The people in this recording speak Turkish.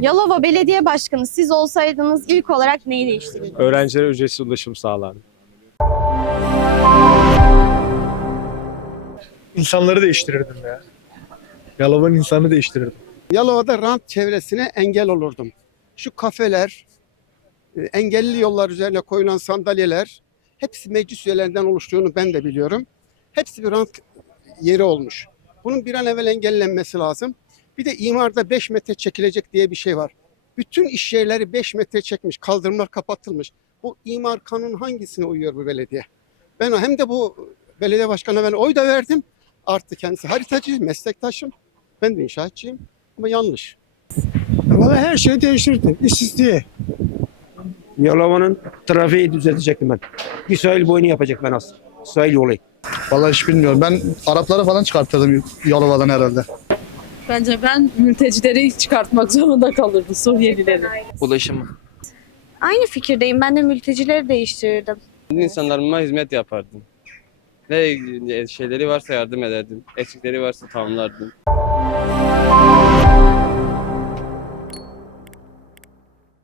Yalova Belediye Başkanı siz olsaydınız ilk olarak neyi değiştirirdiniz? Öğrencilere ücretsiz ulaşım sağlardı. İnsanları değiştirirdim ya. Yalova'nın insanı değiştirirdim. Yalova'da rant çevresine engel olurdum. Şu kafeler, e, engelli yollar üzerine koyulan sandalyeler hepsi meclis üyelerinden oluştuğunu ben de biliyorum. Hepsi bir rant yeri olmuş. Bunun bir an evvel engellenmesi lazım. Bir de imarda 5 metre çekilecek diye bir şey var. Bütün iş yerleri 5 metre çekmiş, kaldırımlar kapatılmış. Bu imar kanunu hangisine uyuyor bu belediye? Ben hem de bu belediye başkanına ben oy da verdim. Artı kendisi haritacı, meslektaşım. Ben de inşaatçıyım ama yanlış. Valla her şeyi değiştirdi. İşsizliği. Yalova'nın trafiği düzeltecektim ben. Bir sahil boyunu yapacak ben aslında. Sahil yolu. Vallahi hiç bilmiyorum. Ben Arapları falan çıkartırdım Yalova'dan herhalde. Bence ben mültecileri çıkartmak zorunda kalırdım Suriyelileri. Ulaşım. Aynı fikirdeyim. Ben de mültecileri değiştirirdim. İnsanlarıma hizmet yapardım. Ne şeyleri varsa yardım ederdim. Eksikleri varsa tamamlardım.